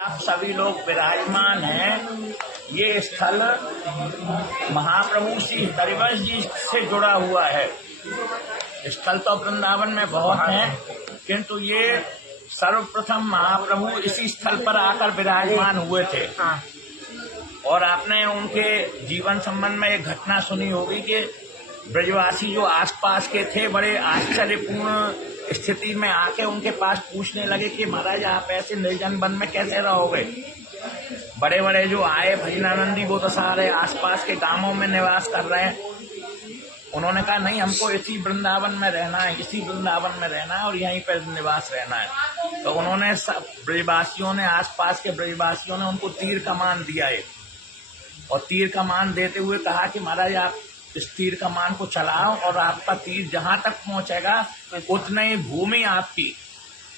आप सभी लोग विराजमान हैं। ये स्थल महाप्रभु श्री हरिवंश जी से जुड़ा हुआ है। स्थल तो वृंदावन में बहुत हैं, किंतु ये सर्वप्रथम महाप्रभु इसी स्थल पर आकर विराजमान हुए थे। और आपने उनके जीवन संबंध में एक घटना सुनी होगी कि ब्रजवासी जो आसपास के थे बड़े आश्चर्यपूर्ण स्थिति में आके उनके पास पूछने लगे कि महाराज आप ऐसे निर्जन वन में कैसे रहोगे। बड़े बड़े जो आए भजनानंदी वो तो सारे आसपास के गांवों में निवास कर रहे हैं। उन्होंने कहा नहीं, हमको इसी वृंदावन में रहना है, इसी वृंदावन में रहना है और यहीं पर निवास रहना है। तो उन्होंने सब ब्रजवासियों ने, आसपास के ब्रजवासियों ने उनको तीर कमान दिया है और तीर कमान देते हुए कहा कि महाराज आप इस तीर कमान को चलाओ और आपका तीर जहां तक पहुंचेगा उतने ही भूमि आपकी।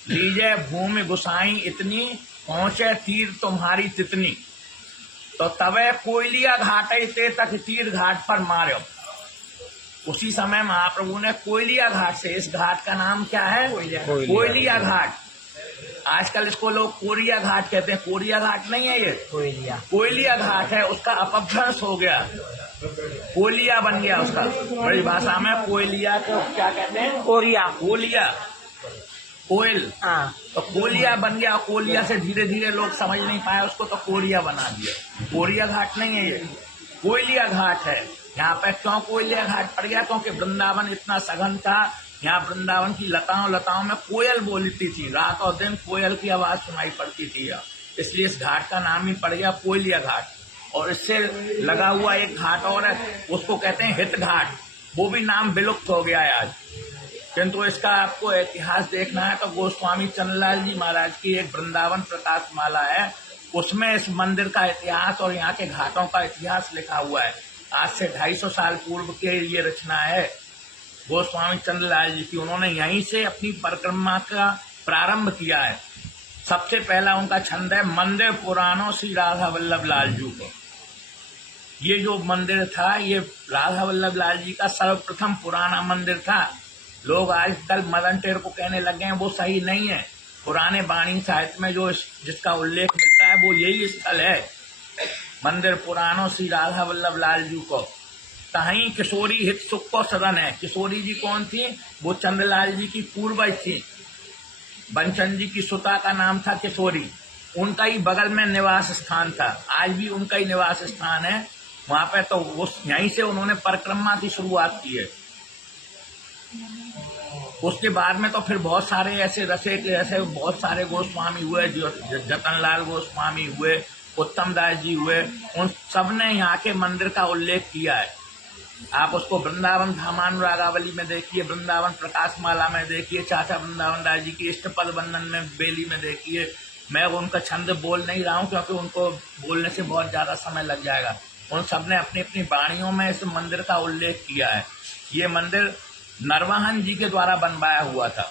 लीजिए भूमि गुसाई इतनी, पहुंचे तीर तुम्हारी तितनी। तो तवे कोयलिया घाटे ते तक तीर घाट पर मारो। उसी समय महाप्रभु ने कोयलिया घाट से, इस घाट का नाम क्या है? कोयलिया घाट। आजकल इसको लोग कोरिया घाट कहते हैं। कोरिया घाट नहीं है, ये कोयलिया घाट है। उसका अपभ्रंश हो गया, कोयलिया बन गया उसका। बड़ी भाषा में कोयलिया को क्या कहते हैं? कोरिया, कोयलिया, कोयल। तो कोयलिया बन गया। कोयलिया से धीरे धीरे लोग समझ नहीं पाए उसको, तो कोरिया बना दिया। कोरिया घाट नहीं है, ये कोयलिया घाट है। यहाँ पे क्यों कोयलिया घाट पड़ गया? क्योंकि वृंदावन इतना सघन था। यहाँ वृंदावन की लताओं में कोयल बोलती थी। रात और दिन कोयल की आवाज सुनाई पड़ती थी, इसलिए इस घाट का नाम ही पड़ गया कोयलिया घाट। और इससे लगा हुआ एक घाट और है, उसको कहते हैं हित घाट। वो भी नाम विलुप्त हो गया है आज। किंतु इसका आपको इतिहास देखना है तो गोस्वामी चंद्रलाल जी महाराज की एक वृंदावन प्रकाश माला है, उसमें इस मंदिर का इतिहास और यहाँ के घाटों का इतिहास लिखा हुआ है। आज से 250 साल पूर्व के ये रचना है गोस्वामी चंद्रलाल जी की। उन्होंने यहीं से अपनी परिक्रमा का प्रारंभ किया है। सबसे पहला उनका छंद है मंदिर पुराणों श्री राधा वल्लभ लाल जी को। ये जो मंदिर था ये राधा वल्लभ लाल जी का सर्वप्रथम पुराना मंदिर था। लोग आजकल मदन टेर को कहने लगे हैं, वो सही नहीं है। पुराने वाणी साहित्य में जो जिसका उल्लेख मिलता है वो यही स्थल है, मंदिर पुराणों श्री राधा वल्लभ लाल जी को। कहीं किशोरी हित सुख को सदन है। किशोरी जी कौन थी? वो चंद्रलाल जी की पूर्वज थी। बंचन जी की सुता का नाम था किशोरी। उनका ही बगल में निवास स्थान था, आज भी उनका ही निवास स्थान है वहां पे। तो वो यहीं से उन्होंने परिक्रमा की शुरुआत की है। उसके बाद में तो फिर बहुत सारे ऐसे ऐसे बहुत सारे गोस्वामी हुए, जो जतनलाल गोस्वामी हुए, उत्तम दास जी हुए, उन सब ने यहाँ के मंदिर का उल्लेख किया है। आप उसको वृंदावन धामानुरागावली में देखिए, वृंदावन प्रकाश माला में देखिए, चाचा वृंदावन दास जी की इष्टपद बंधन में बेली में देखिए। मैं उनका छंद बोल नहीं रहा हूँ क्योंकि उनको बोलने से बहुत ज्यादा समय लग जाएगा। उन सब ने अपनी अपनी वाणियों में इस मंदिर का उल्लेख किया है। ये मंदिर नरवाहन जी के द्वारा बनवाया हुआ था।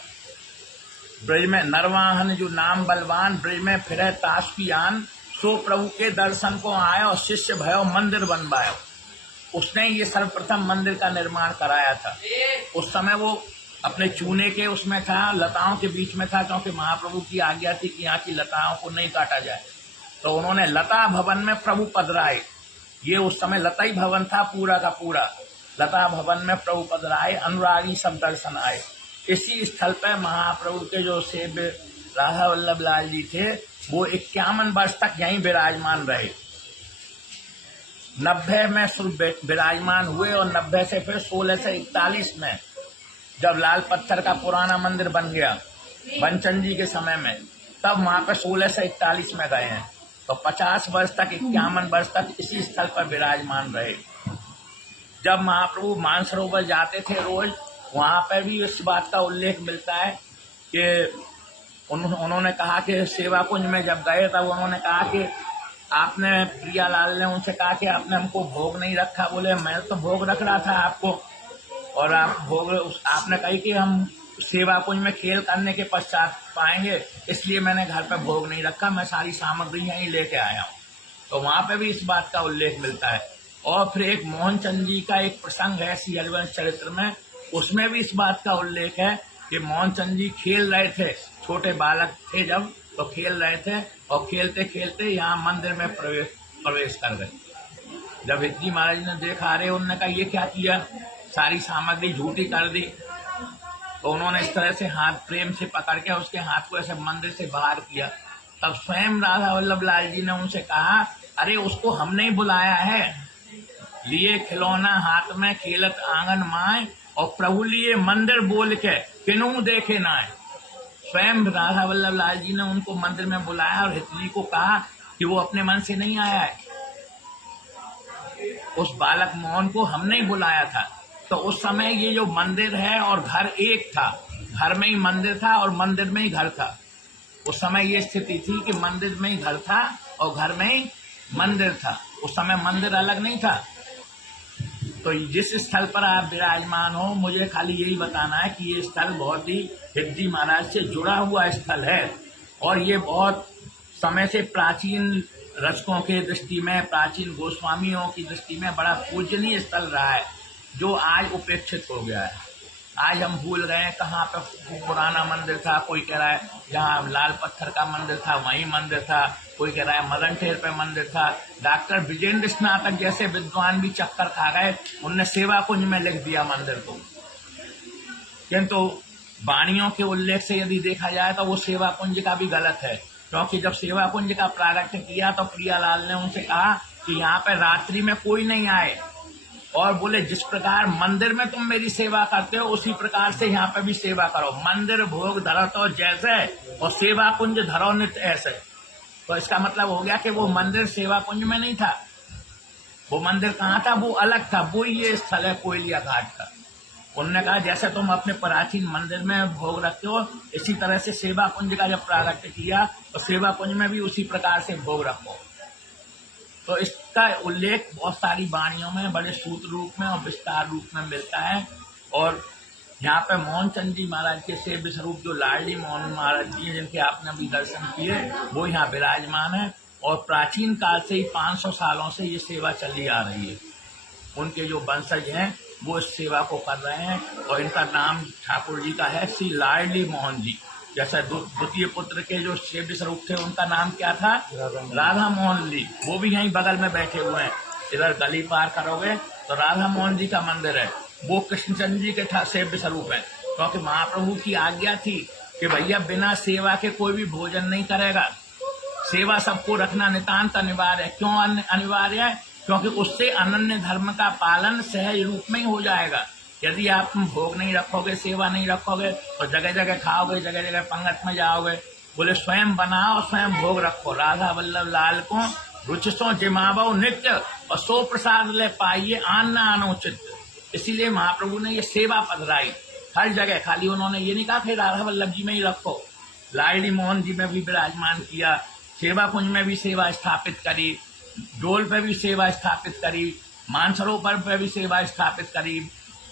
ब्रज में नरवाहन जो नाम बलवान, ब्रज में फिरे ताश की आन, सो प्रभु के दर्शन को आए और शिष्य भयो मंदिर बनवायो। उसने ये सर्वप्रथम मंदिर का निर्माण कराया था। उस समय वो अपने चूने के उसमें था, लताओं के बीच में था, क्योंकि महाप्रभु की आज्ञा थी कि यहाँ की लताओं को नहीं काटा जाए। तो उन्होंने लता भवन में प्रभु पधराए। ये उस समय लता ही भवन था पूरा का पूरा। लता भवन में प्रभु पधराए, अनुरागी सब दर्शन आए। इसी स्थल पर महाप्रभु के जो सेव्य राधा वल्लभ लाल जी थे वो 51 वर्ष तक यहीं विराजमान रहे। 90 में विराजमान हुए और 90 से फिर 1641 में जब लाल पत्थर का पुराना मंदिर बन गया बंचन जी के समय में, तब वहां पर 1641 में गए हैं। तो 50 वर्ष तक, 51 वर्ष तक इसी स्थल पर विराजमान रहे। जब महाप्रभु मानसरोवर जाते थे रोज, वहां पर भी इस बात का उल्लेख मिलता है कि उन्होंने कहा कि सेवा कुंज में जब गए तब उन्होंने कहा कि आपने, प्रियालाल ने उनसे कहा कि आपने हमको भोग नहीं रखा। बोले मैं तो भोग रख रहा था आपको, और आप भोग, आपने कही कि हम सेवा कुंज में खेल करने के पश्चात पाएंगे, इसलिए मैंने घर पर भोग नहीं रखा, मैं सारी सामग्री यहीं लेके आया हूँ। तो वहां पे भी इस बात का उल्लेख मिलता है। और फिर एक मोहन चंद जी का एक प्रसंग है श्री हरिवंश चरित्र में, उसमें भी इस बात का उल्लेख है कि मोहन चंद जी खेल रहे थे, छोटे बालक थे जब, तो खेल रहे थे और खेलते खेलते यहाँ मंदिर में प्रवेश कर गए। जब हितजी महाराज ने देखा, अरे उन्होंने कहा ये क्या किया, सारी सामग्री झूठी कर दी। तो उन्होंने इस तरह से हाथ प्रेम से पकड़ के उसके हाथ को ऐसे मंदिर से बाहर किया। तब स्वयं राधा वल्लभ लाल जी ने उनसे कहा, अरे उसको हमने ही बुलाया है, लिए खिलौना हाथ में खेलत आंगन माए, और प्रभु लिए मंदिर बोल के किनू देखे ना है। स्वयं राधा वल्लभ लाल जी ने उनको मंदिर में बुलाया और हितजी को कहा कि वो अपने मन से नहीं आया है, उस बालक मोहन को हमने ही बुलाया था। तो उस समय ये जो मंदिर है और घर एक था, घर में ही मंदिर था और मंदिर में ही घर था। उस समय ये स्थिति थी कि मंदिर में ही घर था और घर में ही मंदिर था। उस समय मंदिर अलग नहीं था। तो जिस स्थल पर आप विराजमान हो, मुझे खाली यही बताना है कि ये स्थल बहुत ही हितजी महाराज से जुड़ा हुआ स्थल है और ये बहुत समय से प्राचीन रचकों के दृष्टि में, प्राचीन गोस्वामियों की दृष्टि में बड़ा पूजनीय स्थल रहा है, जो आज उपेक्षित हो गया है। आज हम भूल गए हैं कहाँ पे पुराना मंदिर था। कोई कह रहा है जहाँ लाल पत्थर का मंदिर था वहीं मंदिर था, कोई कह रहा है मदन ठेर पे मंदिर था। डॉक्टर विजेंद्र स्नातक जैसे विद्वान भी चक्कर खा गए, उनने सेवा कुंज में लिख दिया मंदिर को। किंतु वाणियों के उल्लेख से यदि देखा जाए तो वो सेवा कुंज का भी गलत है, क्योंकि जब सेवा कुंज का प्रारंभ किया तो प्रियालाल ने उनसे कहा कि यहाँ पे रात्रि में कोई नहीं आए, और बोले जिस प्रकार मंदिर में तुम मेरी सेवा करते हो उसी प्रकार से यहाँ पे भी सेवा करो। मंदिर भोग धरो तो जैसे और सेवा कुंज धरो नित ऐसे। तो इसका मतलब हो गया कि वो मंदिर सेवा कुंज में नहीं था। वो मंदिर कहाँ था, वो अलग था। वो ये स्थल है कोयलिया घाट का। उन्होंने कहा जैसे तुम अपने प्राचीन मंदिर में भोग रखते हो, इसी तरह से सेवा कुंज का जब प्रारंभ किया तो सेवा कुंज में भी उसी प्रकार से भोग रखो। तो इसका उल्लेख बहुत सारी वाणियों में बड़े सूत्र रूप में और विस्तार रूप में मिलता है। और यहाँ पे मोहन चंद जी महाराज के सेव्य स्वरूप जो लाडली मोहन महाराज जी हैं, जिनके आपने अभी दर्शन किए, वो यहाँ विराजमान है। और प्राचीन काल से ही 500 सालों से ये सेवा चली आ रही है। उनके जो वंशज हैं वो इस सेवा को कर रहे हैं और इनका नाम ठाकुर जी का है श्री लाडली मोहन जी। जैसे द्वितीय पुत्र के जो सेव्य स्वरूप थे उनका नाम क्या था, राधा मोहन जी। वो भी यहीं बगल में बैठे हुए हैं। इधर गली पार करोगे तो राधा मोहन जी का मंदिर है। वो कृष्णचंद्र जी के सेव्य स्वरूप है, क्योंकि महाप्रभु की आज्ञा थी कि भैया बिना सेवा के कोई भी भोजन नहीं करेगा। सेवा सबको रखना नितांत अनिवार्य है। क्यों अनिवार्य है? क्योंकि उससे अनन्य धर्म का पालन सहज रूप में ही हो जाएगा। यदि आप भोग नहीं रखोगे, सेवा नहीं रखोगे, तो जगह जगह खाओगे, जगह जगह पंगत में जाओगे। बोले स्वयं बनाओ, स्वयं भोग रखो। राधा वल्लभ लाल को रुचिसों जिमावो नित्य, और सो प्रसाद ले पाइए आन अनुचित। इसीलिए महाप्रभु ने ये सेवा पधराई हर जगह। खाली उन्होंने ये नहीं कहा कि राधा वल्लभ जी में ही रखो, लाडली मोहन जी में भी विराजमान किया, सेवा कुंज में भी सेवा स्थापित करी, डोल पे भी सेवा स्थापित करी, मानसरोवर पे भी सेवा स्थापित करी,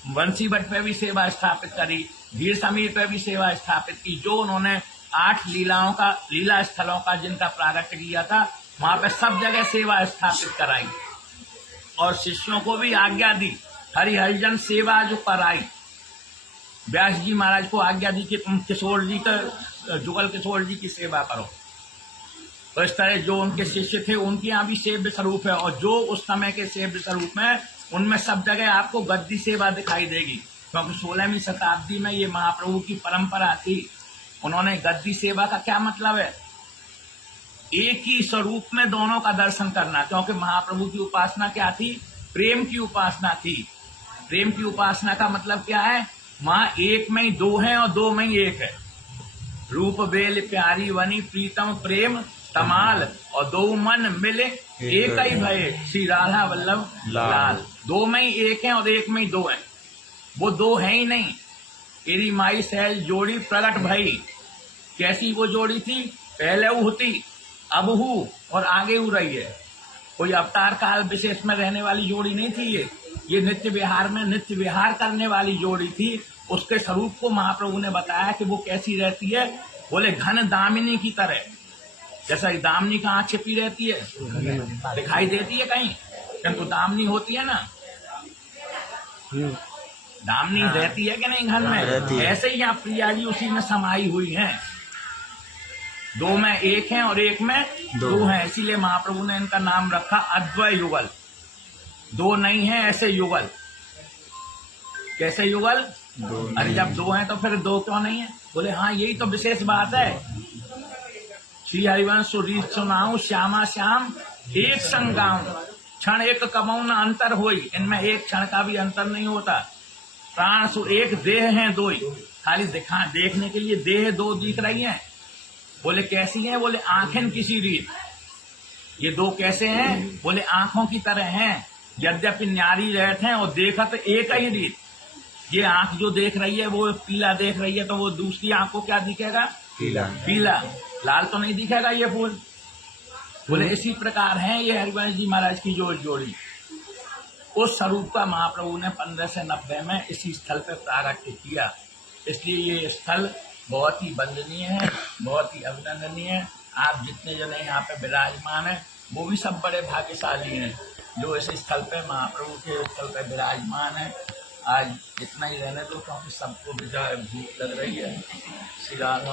बंसीवट पे भी सेवा स्थापित करी, धीर समीर पे भी सेवा स्थापित की। जो उन्होंने 8 लीला स्थलों का जिनका प्रारंभ किया था, वहां पे सब जगह सेवा स्थापित कराई और शिष्यों को भी आज्ञा दी, हरिजन सेवा जो कराई। व्यास जी महाराज को आज्ञा दी कि तुम किशोर जी का, जुगल किशोर जी की सेवा करो। तो इस तरह जो उनके शिष्य थे उनके यहाँ भी सेव्य स्वरूप है, और जो उस समय के सेव्य स्वरूप में उनमें सब जगह आपको गद्दी सेवा दिखाई देगी, क्योंकि 16वीं शताब्दी में ये महाप्रभु की परंपरा थी। उन्होंने गद्दी सेवा का क्या मतलब है, एक ही स्वरूप में दोनों का दर्शन करना। क्योंकि महाप्रभु की उपासना क्या थी, प्रेम की उपासना थी। प्रेम की उपासना का मतलब क्या है, वहां एक में ही दो है और दो में ही एक है। रूप बेल प्यारी वनी प्रीतम प्रेम तमाल, और दो मन मिले एक ही भय श्री राधा वल्लभ लाल। दो में ही एक है और एक में ही दो है। वो दो है ही नहीं। तेरी माई सहज जोड़ी प्रगट भई। कैसी वो जोड़ी थी, पहले वो थी, अब हूँ और आगे हो रही है। कोई अवतार काल विशेष में रहने वाली जोड़ी नहीं थी। ये नित्य विहार में नित्य विहार करने वाली जोड़ी थी। उसके स्वरूप को महाप्रभु ने बताया कि वो कैसी रहती है। बोले घन दामिनी की तरह। जैसा दामिनी कहाँ छिपी रहती है, दिखाई देती है कहीं, किंतु दामिनी होती है ना, दामिनी रहती है कि नहीं घर में, ऐसे ही यहाँ प्रिया जी उसी में समाई हुई हैं। दो में एक है और एक में दो है, इसीलिए महाप्रभु ने इनका नाम रखा अद्वय युगल। दो नहीं है ऐसे युगल। कैसे युगल? अरे जब दो हैं तो फिर दो क्यों नहीं है? बोले हाँ यही तो विशेष बात है। श्री हरिवंश रीत सुनाऊं श्यामा श्याम एक संग गाऊं, क्षण एक कमाऊं न अंतर होई। इनमें एक क्षण का भी अंतर नहीं होता। प्राण सु एक, देह है दो ही, खाली देखने के लिए देह दो दिख रही हैं। बोले कैसी हैं? बोले आंखें किसी रीत। ये दो कैसे हैं? बोले आंखों की तरह हैं, यद्यपि न्यारी रहते हैं और देखत एक ही रीत। ये आंख जो देख रही है वो पीला देख रही है, तो वो दूसरी आंख को क्या दिखेगा? पीला। लाल तो नहीं दिखेगा ये फूल। बोले इसी प्रकार है ये हरिवंश जी महाराज की जो जोड़ी। उस स्वरूप का महाप्रभु ने 1590 में इसी स्थल पर प्रारंभ किया। इसलिए ये स्थल बहुत ही वंदनीय है, बहुत ही अभिनंदनीय है। आप जितने जने यहाँ पे विराजमान हैं वो भी सब बड़े भाग्यशाली हैं जो इस स्थल पे महाप्रभु के स्थल पे विराजमान है। आज इतना ही रहने दो क्योंकि सबको भूख लग रही है। श्री राम।